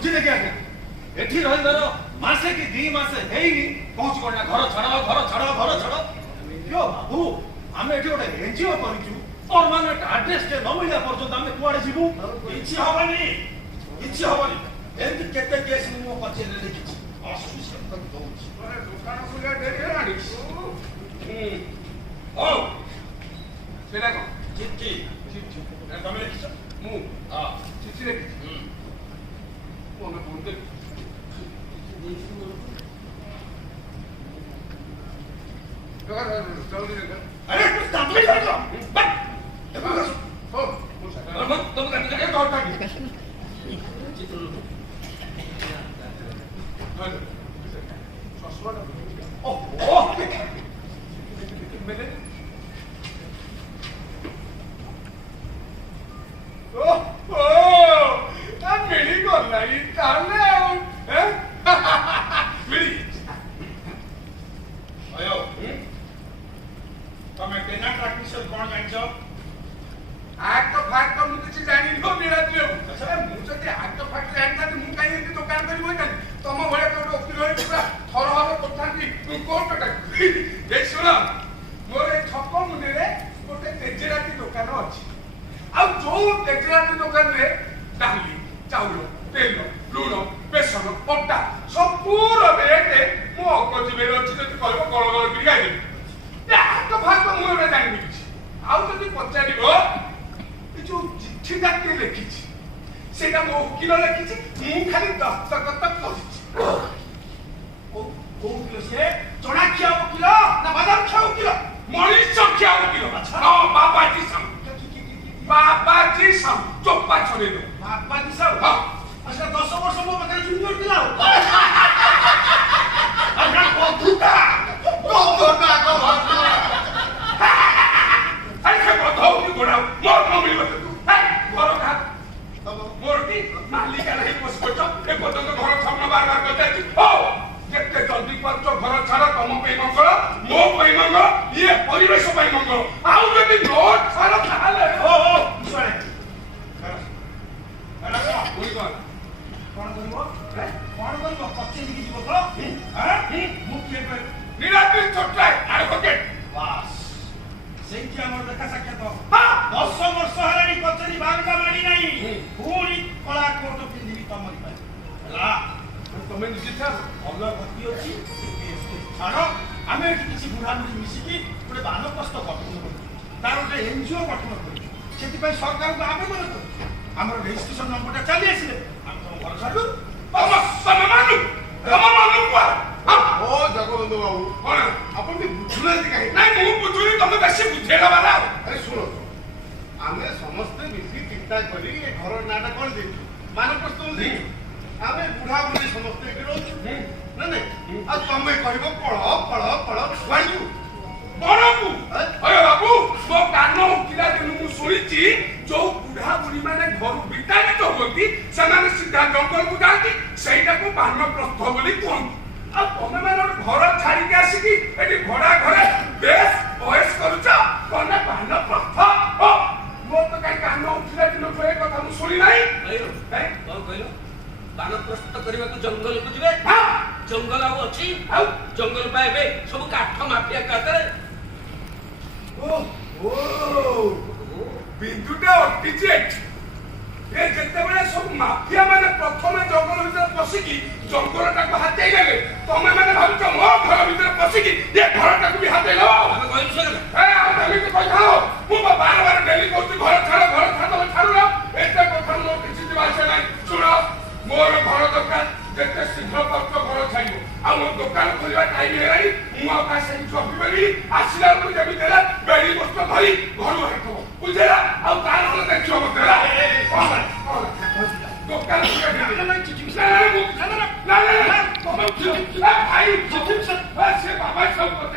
ବୁଝିଲେ କି ଆଜ୍ଞା ଏଠି ରହିବାର ମାସେ କି 2 ମାସ ହେଇନି କହୁଛି କଣ ନା ଘର ଛାଡ଼ କିଓ ବାବୁ ଆମେ ଏଠି ଗୋଟେ ଏନଜିଓ କରିଛୁ परमानेंट एड्रेस टे न मिला पर्यंत आमे कुआडे जीवु किछि हबनी एंति केते केस मु पछेले लिखिछि असुविधा तक दउछि अरे दुकान खुले डेरे राडी ओ सेला को चिट्ठी ना तमे लिखिछ मु हां चिट्ठी लिखिछि मु ना बोलते अरे तू तातडी कर बस Bye.